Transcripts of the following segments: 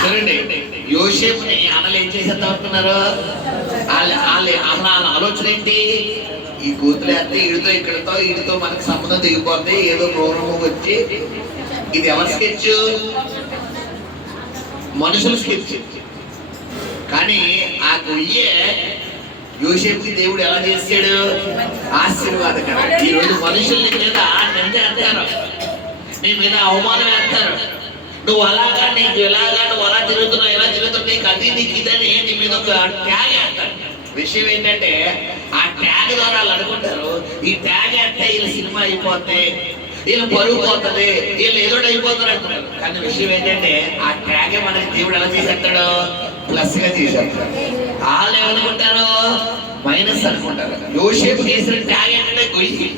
చూడండి, యోసేపుని అన్నలు ఏం చేసేద్దాం అనుకున్నారు? వాళ్ళ ఆలోచన ఏంటి? ఈ కూతురు వేస్తే ఈడితో మనకు సంబంధం దిగిపోతే ఏదో ప్రోగ్రామ్ వచ్చి, ఇది ఎవరి స్కెచ్? మనుషుల స్కెచ్. కానీ ఆ గొయ్యే యోసేపుకి దేవుడు ఎలా చేశాడు? ఆశీర్వాదకరం. ఈ రోజు మనుషుల మీద నింద వేస్తారు, నీ మీద అవమానం వేస్తారు. నువ్వు అలాగా, నీకు ఇలాగా, నువ్వు అలా తిరుగుతున్నావు, ఎలా తిరుగుతున్నావు, నీకు అది నీకు ఇదని నీ మీద ఒక ట్యాగ్ వేస్తారు. విషయం ఏంటంటే ఆ ట్యాగ్ ద్వారా వాళ్ళు అనుకుంటారు, ఈ ట్యాగ్ వేస్తే వీళ్ళ సినిమా అయిపోతే, వీళ్ళు పరుగు పోతుంది, వీళ్ళు ఏదో అయిపోతారు అంటున్నారు. కానీ విషయం ఏంటంటే ఆ ట్యాగే మనకి దేవుడు ఎలా చేసేస్తాడు? ప్లస్ గా చేసేస్తాడు. వాళ్ళు ఏమనుకుంటారు? మైనస్ అనుకుంటారు. యోసేపు చేసిన ట్యాగ్ ఏంటంటే గొయ్యి.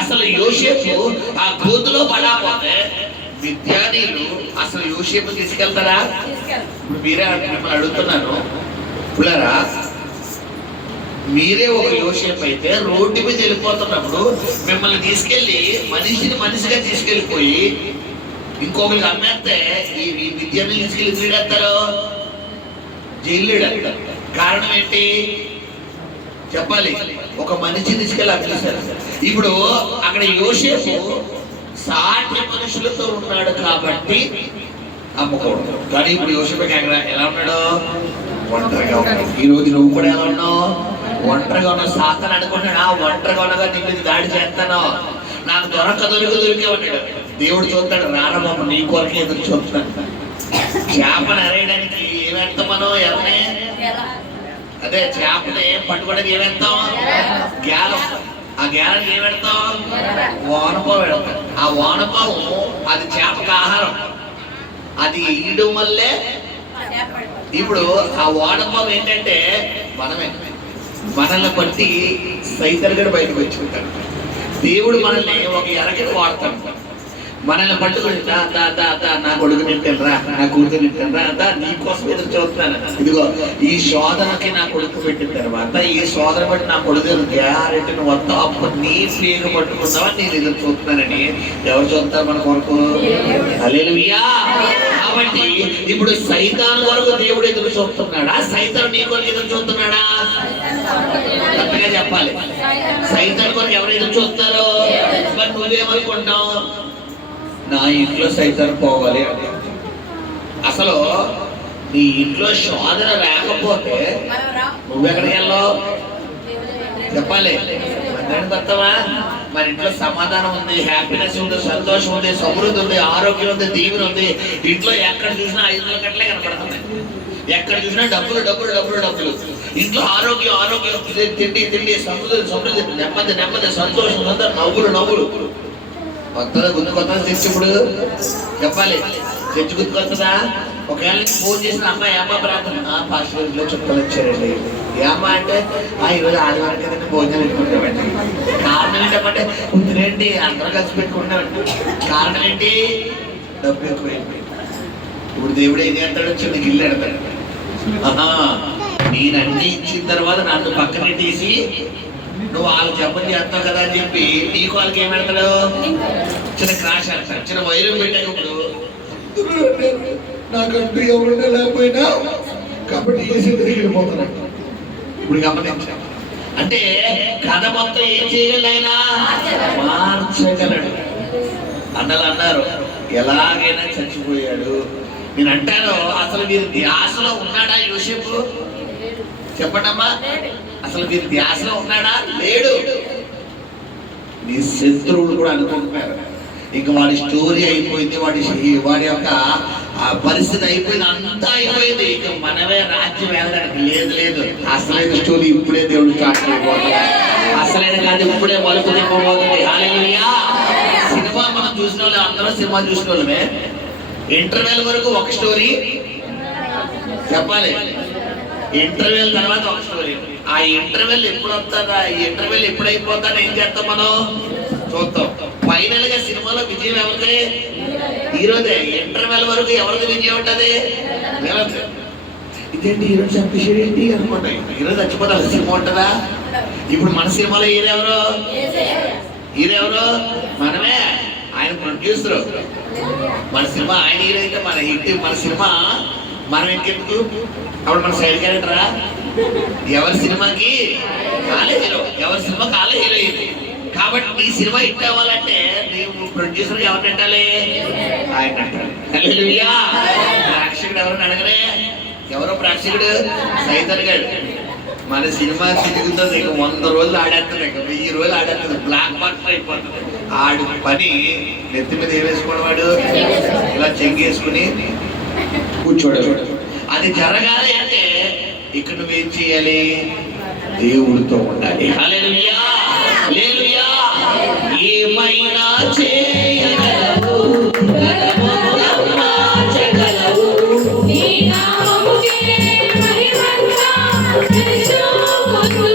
అసలు యోసేపు ఆ గోతులో పడకపోతే విద్యార్థులు అసలు యోసేపు తీసుకెళ్తారా? ఇప్పుడు మీరే మిమ్మల్ని అడుగుతున్నాను, పులరా, మీరే ఒక యోసేపు అయితే రోడ్డు మీద వెళ్ళిపోతున్నప్పుడు మిమ్మల్ని తీసుకెళ్లి మనిషిగా తీసుకెళ్ళిపోయి ఇంకొకరికి అమ్మేస్తే ఈ విద్యార్థులు తీసుకెళ్ళి తీడేస్తారు, జైలు. కారణం ఏంటి చెప్పాలి? ఒక మనిషి తీసుకెళ్ళి అమ్మేశారు. ఇప్పుడు అక్కడ యోసేపు సాటి మనుషులతో ఉన్నాడు కాబట్టి అమ్మకూడదు. కానీ ఇప్పుడు యోసేపు ఎలా ఉన్నాడు? ఒంటరిగా ఉన్నాడు. ఈ రోజు నువ్వు కూడా ఎలా ఉన్నావు? ఒంటరిగా ఉన్నావు. సాతాను అనుకుంటున్నాడు, ఒంటరిగా ఉండగా నీ మీద దాడి చేస్తాను, నాకు దొరికే ఉన్నాడు. దేవుడు చూస్తాడు, రారమ్మ నీ కొరకే ఎదురు చూస్తున్నాడు. చేపను అరేయడానికి ఏమేస్తాం మనం? ఎవరిని? అదే చేపని పట్టుకోవడానికి ఏమేస్తాం? గ్యాలం. ఆ గ్యాలని ఏమెడతాం? వానపావు పెడతాం. ఆ వానపావు అది చేపకు ఆహారం, అది ఈయడం వల్లే. ఇప్పుడు ఆ వానపావు ఏంటంటే మనల్ని బట్టి సైతాను కూడా బయటకు వచ్చుకుంటాడు. దేవుడు మనల్ని ఒక ఎరకని వాడతాడు. మనల్ని పట్టుకుని నా కొడుకు నింటారా, నా కూతురు నింటారా, నీకోసం ఎదురు చూస్తున్నాను. ఇదిగో ఈ శోధనకి నా కొడుకు పెట్టిన తర్వాత ఈ శోధన బట్టి నా కొడుకు గ్యారెంటీ నువ్వు వస్తావు, అప్పుడు నీ స్నేహం పట్టుకున్నావా నేను ఎదురు చూస్తున్నానని ఎవరు చూస్తారు మన కొరకు? హల్లెలూయా. కాబట్టి ఇప్పుడు సైతాను వరకు దేవుడు ఎదురు చూస్తున్నాడా? సైతాను నీ కొరకు ఎదురు చూస్తున్నాడా? కరెక్ట్గా చెప్పాలి. సైతాను కొరకు ఎవరు ఎదురు చూస్తారు? మరి నువ్వేమనుకుంటావు? నా ఇంట్లో సైతాను పోవాలి అని. అసలు నీ ఇంట్లో శోధన లేకపోతే నువ్వెక్కడికి వెళ్ళావు? చెప్పాలి. తత్వమా? మన ఇంట్లో సమాధానం ఉంది, హ్యాపీనెస్ ఉంది, సంతోషం ఉంది, సమృద్ధి ఉంది, ఆరోగ్యం ఉంది, దీవెన ఉంది. ఇంట్లో ఎక్కడ చూసినా 5 గంటలే కనపడుతుంది. ఎక్కడ చూసినా డబ్బులు. ఇంట్లో ఆరోగ్యం, తిండి, సమృద్ధి, నెమ్మది, సంతోషం, నవ్వులు. కొత్తగా కొత్తగా తెచ్చి ఇప్పుడు చెప్పాలి. తెచ్చి కొత్తదా? ఒకవేళ ఫోన్ చేసిన అమ్మాయి ఏమా ప్రార్థన పాస్టర్ ఇంట్లో చుట్టాలు వచ్చారండి. ఏమా అంటే ఈరోజు ఆదివారం కదండి భోజనం పెట్టుకుంటామండి. కారణం ఏంటంటే కుదిరేంటి అందరూ కలిసి పెట్టుకుంటామండి. కారణం ఏంటి? డబ్బు ఎక్కువైంది. ఇప్పుడు దేవుడు ఏం చేస్తాడు? చిన్న గిల్లు ఎడతాడు. నేను అన్ని ఇచ్చిన తర్వాత నన్ను పక్కన తీసి నువ్వు వాళ్ళకి జపం చేస్తావు కదా అని చెప్పి నీకు వాళ్ళకి ఏం పెడతాడు? చిన్న క్రాష్ వేస్తాడు, చిన్న వైరం పెట్టేటప్పుడు నాకంటూ ఎవరైనా లేకపోయినా కాబట్టి వెళ్ళిపోతాడు. ఇప్పుడు గమనించా అంటే కథ మొత్తం ఏం చేయగలడు? ఆయన మార్చగలడు. అన్నలు అన్నారు ఎలాగైనా చచ్చిపోయాడు. నేను అంటాను, అసలు మీరు ధ్యాసలో ఉన్నాడా యోసేపు? చెప్పండమ్మా, అసలు మీరు ధ్యాసలో ఉన్నాడా? లేడు. నీ శత్రువులు కూడా అనుకుంటున్నారు ఇంక వాడి స్టోరీ అయిపోయింది, వాడి యొక్క పరిస్థితి అయిపోయింది, అంతా అయిపోయింది, ఇక మనమే రాజ్యం వెళ్ళడానికి. లేదు, అసలైన స్టోరీ ఇప్పుడే దేవుడు స్టార్ట్ అయిపోతుంది. అసలైన కాదు, ఇప్పుడే మలుపు తిప్పబోతుంది. హల్లెలూయా. సినిమా మనం చూసిన వాళ్ళు అందరం సినిమా చూసిన వాళ్ళమే. ఇంటర్వెల్ వరకు ఒక స్టోరీ చెప్పాలి, ఇంటర్వెల్ తర్వాత ఒక స్టోరీ. ఆ ఇంటర్వెల్ ఎప్పుడు వస్తుందా, ఈ ఇంటర్వెల్ ఎప్పుడు అయిపోతుందా ఏం చేస్తాం మనం చూస్తాం. ఫైనల్ గా సినిమాలో విజయం ఎవరిదే? హీరోదే. ఇంటర్వెల్ వరకు ఎవరిది విజయం ఉంటుంది? ఇదేంటి హీరో చంపేసాడు ఏంటి అనుకుంటాయి. హీరో చచ్చిపోతా సినిమా ఉంటుందా? ఇప్పుడు మన సినిమాలో హీరో ఎవరు? మనమే. ఆ ఆయన ప్రొడ్యూసర్. మన సినిమా ఆయన హీరో అయితే మన హిట్, మన సినిమా మనం ఇంకెందుకు? అప్పుడు మన సైడ్ క్యారెక్టరా? ఎవరి సినిమాకి కాలే హీరో, ఎవరి సినిమా కాలే హీరోయిన్. కాబట్టి ఈ సినిమా హిట్ అవ్వాలంటే నీవు ప్రొడ్యూసర్ ఎవరిని పెట్టాలి? ఆయన పెట్టాలి. హల్లెలూయా. ప్రేక్షకుడు ఎవరిని అడగరే? ఎవరో ప్రేక్షకుడు? సైతన్ గారు. మన సినిమా తిరుగుతుంది ఇక 100 రోజులు ఆడేస్తుంది, ఇక 1000 రోజులు ఆడేస్తుంది, బ్లాక్ బస్టర్ అయిపోతుంది. ఆడు పని నెత్తి మీద ఏమేసుకోవడం, వాడు ఇలా చెంగేసుకుని కూర్చోడు. అది జరగాలి అంటే ఇక్కడ నువ్వేం చేయాలి? దేవుడితో ఉండాలి. హల్లెలూయా. హల్లెలూయా. ఏమైనా చేయగలవు, మార్చగలవు, నీ నామముకే మహిమంతా తెలుసుకోగలవు.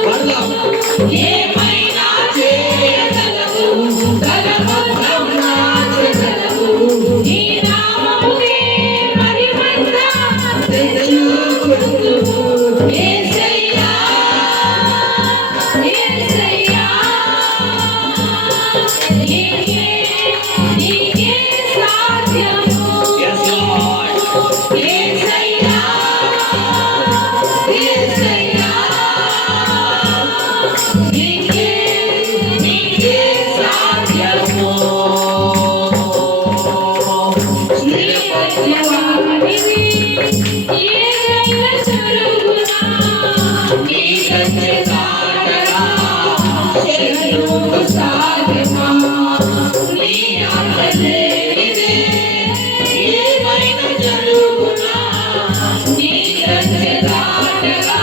ఏమైనా చేయగలవు, మార్చగలవు, నీ నామముకే మహిమంతా తెలుసుకోగలవు. యేసయ్యా, యేసయ్యా, నీకే సాధ్యము. Yes Lord. యేసయ్యా, యేసయ్యా, నీకే సాధ్యము. స్థిరపరచువానివి, ఏదైనా జరుగునా, నీ కంచె దాటగా శత్రువుకు సాధ్యమా? నీ ఆజ్ఞలేనిదే ఏమైనా జరుగునా, నీ కంచె దాటగా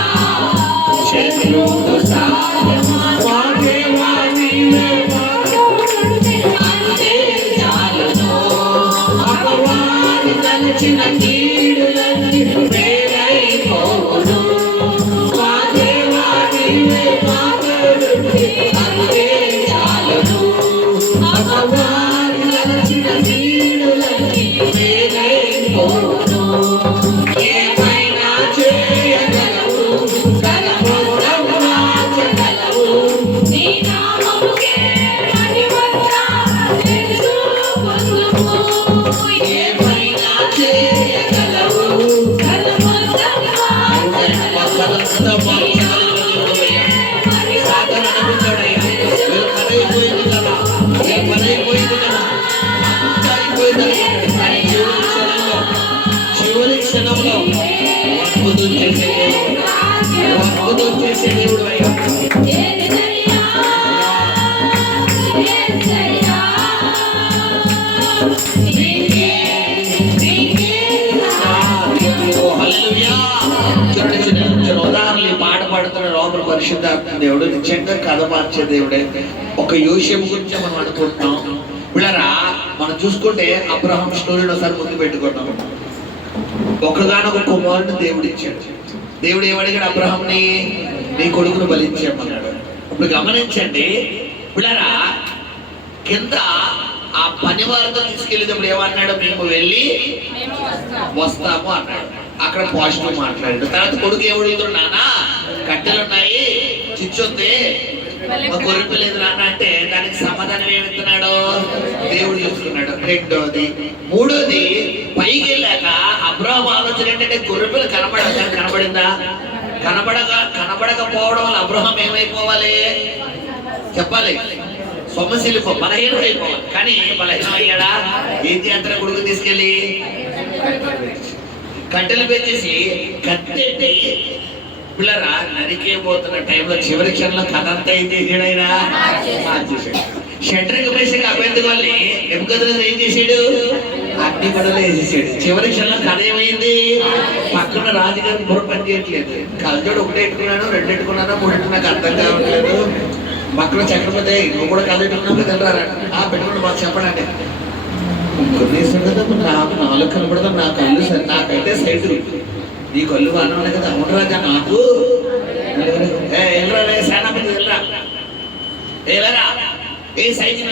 శత్రువుకు సాధ్యమా? వాదేవా నీవే అంతే చాలును. అపవాది తలచిన కీడులన్నీ వేరైపోవును. వాదేవా నీవే మాట్లాడుతే అంతే చాలును. అపవాది తలచిన కీడులన్నీ వేరైపోవును. ఏమైనా చేయగలవు, కలవరము మార్చగలవు, నీ నామముకే మహిమంతా తెలుసుకోగలవు. ఏమైనా చేయగలవు, కలవరము మార్చగలవు. చివరి క్షణంలో అద్భుతం చేసే దేవుడు అయ్యా. ఉదాహరణలు ఈ పాట పాడుతున్న లోపల పరిశుద్ధాత్మ దేవుడు నిజంగా కథ మార్చే దేవుడే. ఒక యోసేపు గురించి మనం అనుకుంటున్నాం. పిల్లరా, మనం చూసుకుంటే అబ్రహాం స్టోరీలో ఒకసారి ముందు పెట్టుకున్నాం. ఒకగానొక కుమారుడు దేవుడు ఇచ్చాడు. దేవుడు ఏమడిగాడు అబ్రహాంని? నీ కొడుకును బలించేయమన్నాడు. ఇప్పుడు గమనించండి పిల్లరా, కింద ఆ పని వారితో తీసుకెళ్ళేటప్పుడు ఏమన్నాడు? మేము వెళ్ళి వస్తాము అన్నాడు. అక్కడ పాజిటివ్ మాట్లాడాడు. తర్వాత కొడుకు ఏమడుగుతాడు? నాన్న కట్టెలు ఉన్నాయి, చిచ్చుంది, మా గొర్రె లేదు నాన్న అంటే దానికి సమాధానం ఏమిస్తున్నాడు? దేవుడు చూస్తున్నాడు. రెండోది, మూడోది, పైకి వెళ్ళాక అబ్రహాం ఆలోచన ఏంటంటే గొర్రెపిల్ల కనబడిందా? కనబడకపోవడం వల్ల అబ్రహాం ఏమైపోవాలి చెప్పాలి? సొమ్మశిల్ప బలహీనం అయిపోవాలి. కానీ బలహీనం అయ్యాడా? ఏం చేస్తారా? కొడుకు తీసుకెళ్ళి కట్టెలు పెట్టేసి కట్టెట్టి పిల్లరా నరికేపోతున్న టైంలో చివరి క్షణంలో కథ అంతా ఏం చేసాడైనా మార్చేసాడు. షట్రికి ప్రేషకు అభ్యర్థి వాళ్ళని నెబుకద్నెజరు ఏం చేశాడు? అగ్ని గొడవలు వేసేసాడు. చివరి క్షణంలో కథ ఏమైంది? పక్కన రాజుగారి బుర్ర పని చేయట్లేదు. కలజోడు ఒకటే ఎట్టుకున్నాను, 2 ఎట్టుకున్నాను, 3 ఎట్టుకున్నా, నాకు అర్థం కావట్లేదు. పక్కన చక్రపతి నువ్వు కూడా కథ ఎట్టుకున్నావు తెలరా? పెట్టుకుని మాకు చెప్పండి. కొన్నేసాడు కదా, నాకు 4 కనపడదాం, నా కళ్ళు సరే, నాకైతే సైటు, నీ కళ్ళు బాగానే కదా. అవును రాజా, నాకు వెళ్ళరా సేనాపతి వెళ్ళరా, వెళ్ళరా ఏ సైజు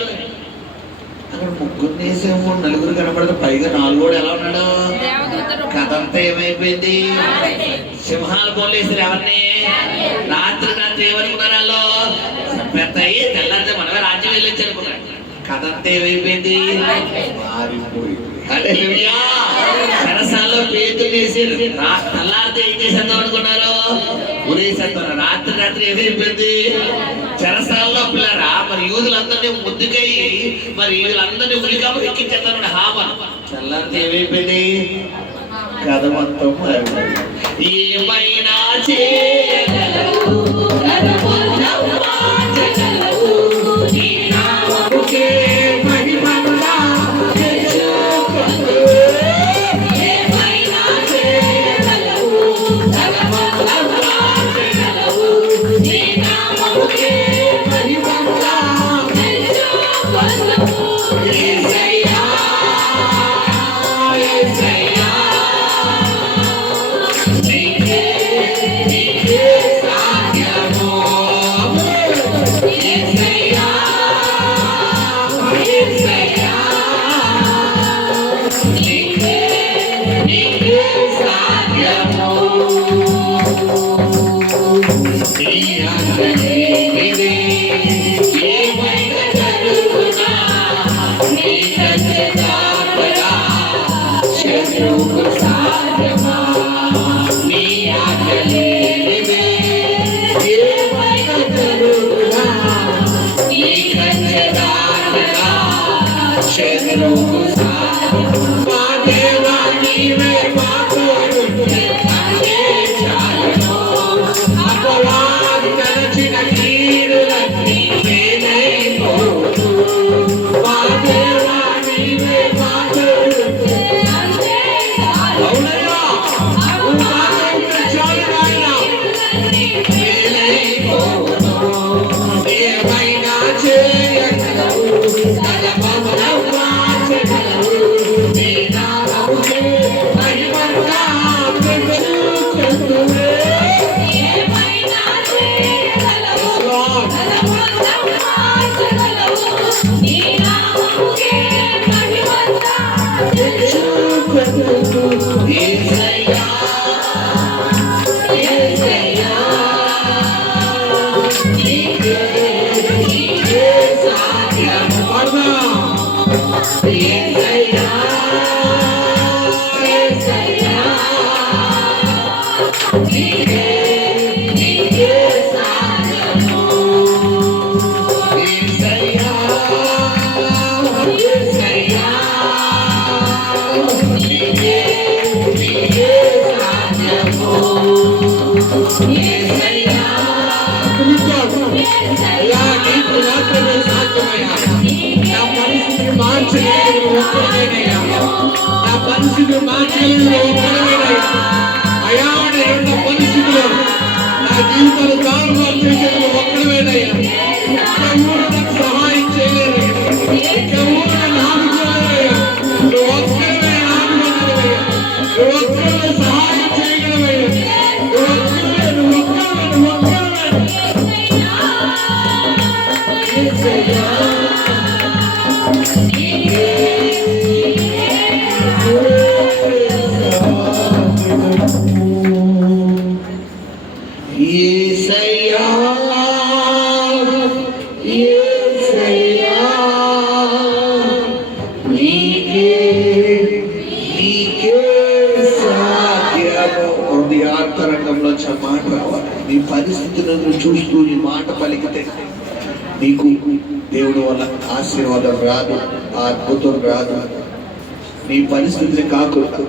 అక్కడ 3 వేసేమో, 4 కనపడదు, పైగా 4 ఎలా ఉన్నాడు? కథ అంతా ఏమైపోయింది? సింహాలు బోన్లు వేసారు ఎవరిని? రాత్రి ఏమనుకున్నారు? వాళ్ళు పెద్ద అయ్యి తెల్లారితే మనమే రాజ్యం వెళ్ళొచ్చు అనుకున్నాడు. కథ అంతా ఏమైపోయింది? మారిపోయింది. హల్లెలూయా. సరసాల్లో పేతులు వేసారు. తెల్లారితే ఏం చేసేద్దాం అనుకున్నారు? ఉరేసేద్దాం. రాత్రి ఏమైపోయింది? చెరసాల్లో పిల్లరా మరి యూదులందరినీ ముద్దుకై మరి వీళ్ళందరినీ ఉలికాపు ఎక్కించేద్దామని హామన్. తెల్లారితే ఏమైపోయింది? కథ మొత్తం ఏమైనా చేయగలవు పరిస్థితులు మార్చగలిగిన అయా పరిస్థితులు నా జీవితాలు తారుమారు చేసేందుకు ఒక్కడమేనయ్యా. ఇంకా ఊరు నాకు సహాయం చేయలేదయ్యా. ఇంకా ఊరు నన్ను హామీ చేయలేదయ్యా. నువ్వు ఒక్కడమే హామీయ్యా. నువ్వు ఒక్కడే సహాయం చేయగలవయ్యా. నువ్వు ఒక్కడమే మాట రావాలి. నీ పరిస్థితులను చూస్తూ ఈ మాట పలికితే నీకు దేవుడు వల్ల ఆశీర్వాదం రాదు, అద్భుతం రాదు. నీ పరిస్థితిని కాకుండా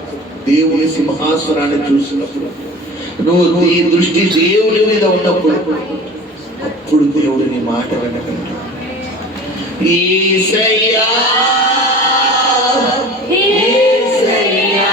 దేవుని సింహాసనాన్ని చూసినప్పుడు, నువ్వు నీ దృష్టి దేవుని మీద ఉన్నప్పుడు, అప్పుడు దేవుడు నీ మాట వినగలడు. యేసయ్యా యేసయ్యా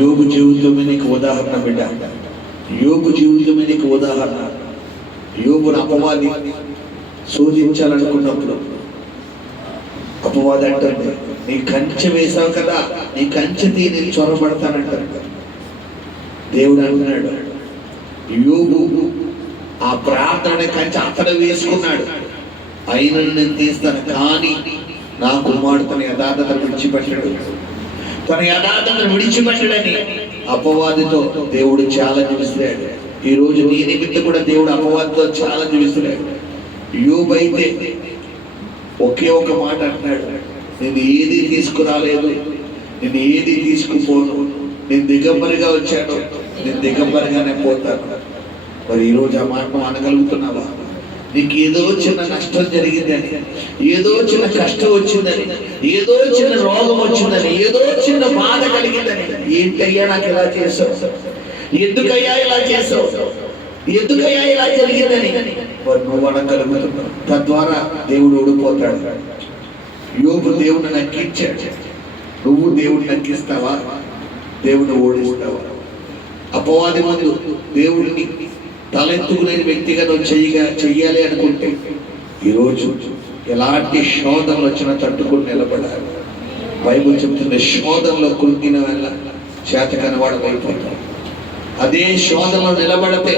యోగు జీవితమే నీకు ఉదాహరణ బిడ్డ. యోగు జీవితమే నీకు ఉదాహరణ. యోగును అపవాది శోధించాలనుకున్నప్పుడు అపవాది అంటుంది, నీ కంచె వేసావు కదా, నీ కంచె తీ, నేను చొరబడతానంటాడు. దేవుడు అంటున్నాడు, యోబు ఆ ప్రార్థన కంచె అతడు వేసుకున్నాడు, అయిన నేను తీస్తాను, కానీ నా కుమారుడు తన యథార్థతను విడిచిపెట్టాడు. తన యథార్థతను విడిచిపెట్టడని అపవాదితో దేవుడు ఛాలెంజ్ విసిరాడు. ఈ రోజు నీ నిమిత్తం కూడా దేవుడు అపవాదితో ఛాలెంజ్ విసిరాడు. యోబు అయితే ఒకే ఒక మాట అంటున్నాడు, నేను ఏది తీసుకురాలేదు, నేను ఏది తీసుకుపోను, నేను దిగంబరిగా వచ్చాను, నేను దిగంబరిగానే పోతాను. మరి ఈరోజు ఆ మాట అనగలుగుతున్నావా? నీకు ఏదో చిన్న నష్టం జరిగిందని, ఏదో చిన్న కష్టం వచ్చిందని, ఏదో చిన్న రోగం వచ్చిందని, ఏదో చిన్న బాధ కలిగిందని, ఏంటయ్యా నాకు ఇలా చేసావు, ఎందుకయ్యా ఇలా చేసావు, ఎందుకయ్యా ఇలా జరిగిందని నువ్వు అనగలుగుతున్నావు. తద్వారా దేవుడు ఓడిపోతాడు. యోబు దేవుడిని నక్కించాడు. నువ్వు దేవుడిని నక్కిస్తావా? దేవుడిని ఓడిస్తావా? అపవాది ముందు దేవుడిని తలెత్తుకునే వ్యక్తిగా నువ్వు చెయ్యాలి అనుకుంటే ఈరోజు ఎలాంటి శోధనలు వచ్చినా తట్టుకుని నిలబడాలి. బైబిల్ చెప్తుంది, శోధనలో కృంగిన వల్ల చేతకని వాడు అయిపోతాడు. అదే శోధనలో నిలబడితే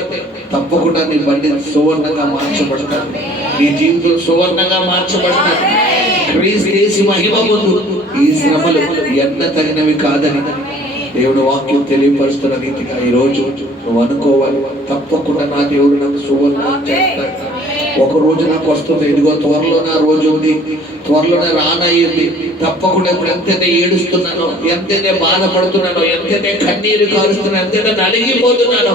తప్పకుండా నీ బండి సువర్ణంగా మార్చబడతాడు, నీ జీవితం సువర్ణంగా మార్చబడతాడు. క్రీస్తు మహిమ ముందు ఈ శ్రమలు ఎన్న తగినవి కాదని దేవుడు వాక్యం తెలియపరుస్తున్న రీతిగా ఈరోజు నువ్వు అనుకోవాలి, తప్పకుండా నా దేవుడు నాకు సువర్ణం చేస్తాడు. ఒక రోజు నాకు వస్తుంది, ఇదిగో త్వరలో నా రోజు ఉంది, త్వరలోనే రానయ్యింది. తప్పకుండా ఇప్పుడు ఎంతైతే ఏడుస్తున్నానో, ఎంతైతే బాధపడుతున్నానో, ఎంతైతే కన్నీరు కారుస్తున్నానో, ఎంతైతే నలిగిపోతున్నానో,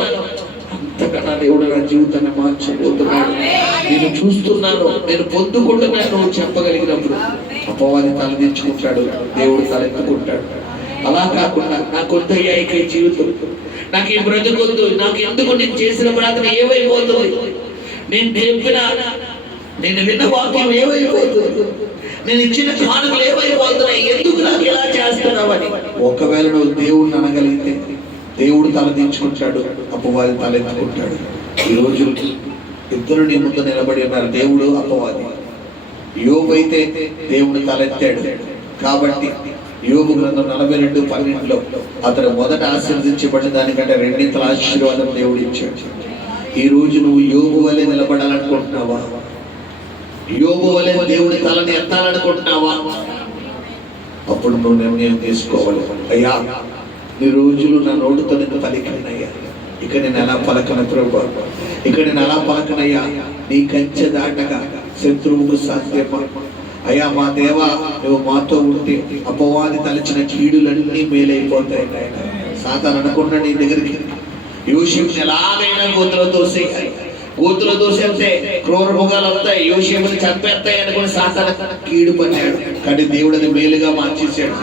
అంతగా నా దేవుడు నా జీవితాన్ని మార్చబోతున్నాడు. నేను చూస్తున్నాను, నేను పొందుకుంటున్నాను చెప్పగలిగినప్పుడు అపవాది తలదించుకుంటాడు, దేవుడు తలెత్తుకుంటాడు. అలా కాకుండా నాకు వద్దయ్యా ఇక ఈ జీవితం, నాకు ఈ బ్రతుకొద్దు, నాకు ఎందుకు నేను చేసిన ప్రార్థన ఏమైపోతుంది, నేను చెప్పిన నేను విన్న వాక్యం ఏమైపోతుంది, నేను ఇచ్చిన కానుకలు ఏమైపోతున్నాయి, ఎందుకు నాకు ఇలా చేస్తున్నావని ఒకవేళ నువ్వు దేవుడిని అనగలిగితే దేవుడు తలదించుకుంటాడు, అపవాది తలెత్తుకుంటాడు. ఈరోజు ఇద్దరు నీ ముందు నిలబడి ఉన్నారు, దేవుడు అపవాది. యోబు అయితే దేవుడు తలెత్తాడు కాబట్టి యోబు గ్రంథం 42:12 అతను మొదట ఆశీర్వదించబడిన దానికంటే రెండింతల ఆశీర్వాదం దేవుడు ఇచ్చాడు. ఈ రోజు నువ్వు యోబు వలె నిలబడాలనుకుంటున్నావా? యోబు వలె దేవుడి తలని ఎత్తాలనుకుంటున్నావా? అప్పుడు నువ్వు నిర్ణయం తీసుకోవాలి, అయ్యా నీ రోజులు నా నోటితో నేను పలికినయ్యా, ఇక నేను ఎలా పలకను ప్రభు, ఇక నేను ఎలా పలకనయ్యా, నీ కంచె దాటగా శత్రువుకు సాధ్యమా? అయ్యా మా దేవా, నువ్వు మాతో ఉంటే అపవాది తలచిన కీడులన్నీ మేలైపోతాయి. సాతాను అనుకున్నా నీ దగ్గరికి యోసేపుని ఎలాగైనా గోతులో తోసేయాలి, గోతులో తోసేస్తే క్రూర మృగాలు అవుతాయి, యోసేపుని చంపేస్తాయి అనుకుని సాతాను కీడు పన్నాడు. కానీ దేవుడు అది మేలుగా మార్చేశాడు.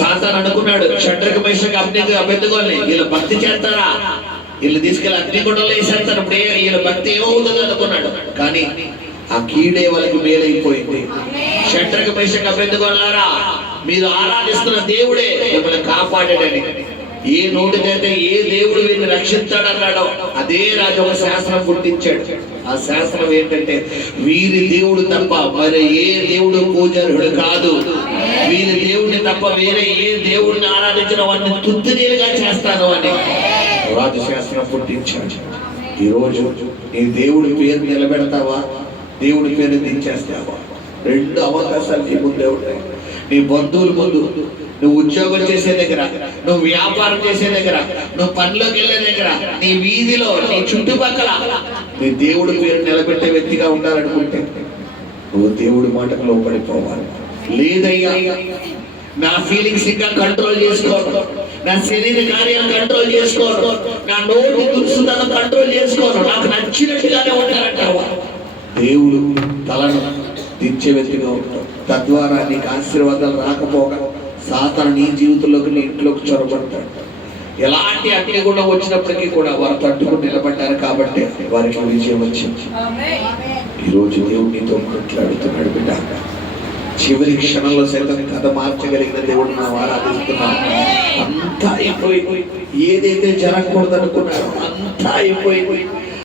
సాతాను అనుకున్నాడు, షడ్రకు మేషకు అబెద్దుగోని వీళ్ళు భక్తి చేస్తారా, వీళ్ళు తీసుకెళ్ళి అగ్నిగుండంలో వేసేస్తారు, ఇప్పుడు వీళ్ళ భక్తి ఏమవుతుంది అనుకున్నాడు. కానీ ఆ కీడే వాళ్ళకి మేలైపోయింది. షడ్రకు మేషకు అబెద్దుగోలారా, మీరు ఆరాధిస్తున్న దేవుడే మిమ్మల్ని కాపాడాడని, ఏ నోటికైతే ఏ దేవుడు వీరిని రక్షిస్తాడన్నాడో అదే రాజు ఒక శాస్త్రం పుట్టించాడు. ఆ శాస్త్రం ఏంటంటే, వీరి దేవుడు తప్ప మరి ఏ దేవుడు పూజారుడు కాదు, వీరి దేవుడిని తప్ప వేరే ఏ దేవుడిని ఆరాధించిన వాడిని తుత్తునీలుగా చేస్తాను అని రాజు శాస్త్రం పుట్టించాడు. ఈరోజు నీ దేవుడి పేరు నిలబెడతావా, దేవుడి పేరు దించేస్తావా? రెండు అవకాశాలు నీ ముందే ఉంటాయి. నీ బంధువుల ముందు, నువ్వు ఉద్యోగం చేసే దగ్గర, నువ్వు వ్యాపారం చేసే దగ్గర, నువ్వు పనిలోకి వెళ్ళే దగ్గర, నీ వీధిలో, నీ చుట్టుపక్కల నీ దేవుడి పేరు నిలబెట్టే వ్యక్తిగా ఉండాలనుకుంటే నువ్వు దేవుడి మాటకు లోపడిపోవాలి. లేదయ్యా నా ఫీలింగ్స్ ఇంకా కంట్రోల్ చేసుకోను, నా శరీర కార్యాలను కంట్రోల్ చేసుకోను, నా నోటి దురుసుదనం కంట్రోల్ చేసుకోను, నాకు నచ్చినట్టుగానే ఉంటారంటావా? దేవుడు తలను దించే వ్యక్తిగా ఉంటావు. తద్వారా నీకు ఆశీర్వాదాలు రాకపోగా సాతాను నీ జీవితంలోకి, నీ ఇంట్లోకి చొరబడతాడు. ఎలాంటి అగ్నిగుండం వచ్చినప్పటికీ కూడా వారు తట్టుకుని నిలబడ్డారు కాబట్టి వారికి విజయం వచ్చింది. ఈరోజు దేవుడు నీతో మాట్లాడుతున్నాడు, బిడ్డ. చివరి క్షణంలో సైతం కథ మార్చగలిగిన దేవుడు మనం ఆరాధిస్తున్నాం. అంతా అయిపోయి, ఏదైతే జరగకూడదు అనుకున్నారో అంతా అయిపోయి,